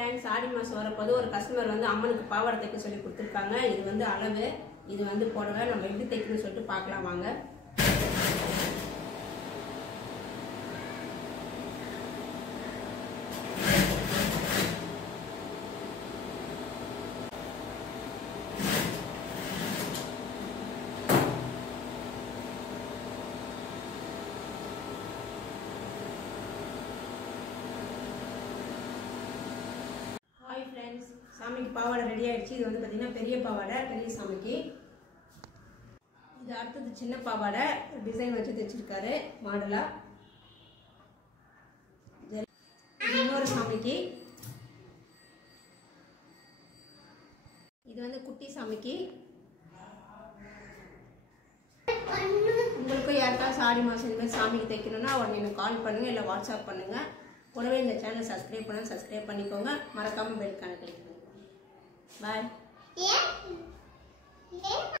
Friends, ஆடி மாதம் வரப்போது ஒரு கஸ்டமர் வந்து அம்மனுக்கு பாவாடை தைக்க சொல்லி கொடுத்துருக்காங்க. இது வந்து அளவு, இது வந்து புடவை. நம்ம எப்படி தைக்கணும்னு சொல்லிட்டு பார்க்கலாம் வாங்க. ஹாய் ஃப்ரெண்ட்ஸ், சாமிக்கு பாவாடை ரெடி ஆகிடுச்சு. இது வந்து பார்த்திங்கன்னா பெரிய பாவாடை, பெரிய சாமிக்கு. இது அடுத்தது சின்ன பாவாடை, டிசைன் வச்சு தைச்சிருக்காரு மாடலாக. இன்னொரு சாமிக்கு. இது வந்து குட்டி சாமிக்கு. உங்களுக்கும் யாருக்காவது ஆடி மாதம் இந்த மாதிரி சாமிக்கு தைக்கணும்னா உடனே எனக்கு கால் பண்ணுங்கள், இல்லை வாட்ஸ்அப் பண்ணுங்கள். கூடவே இந்த சேனல் சப்ஸ்கிரைப் பண்ணிக்கோங்க. மறக்காமல் பெல் ஐகானை கிளிக் பண்ணுங்க. பாய்.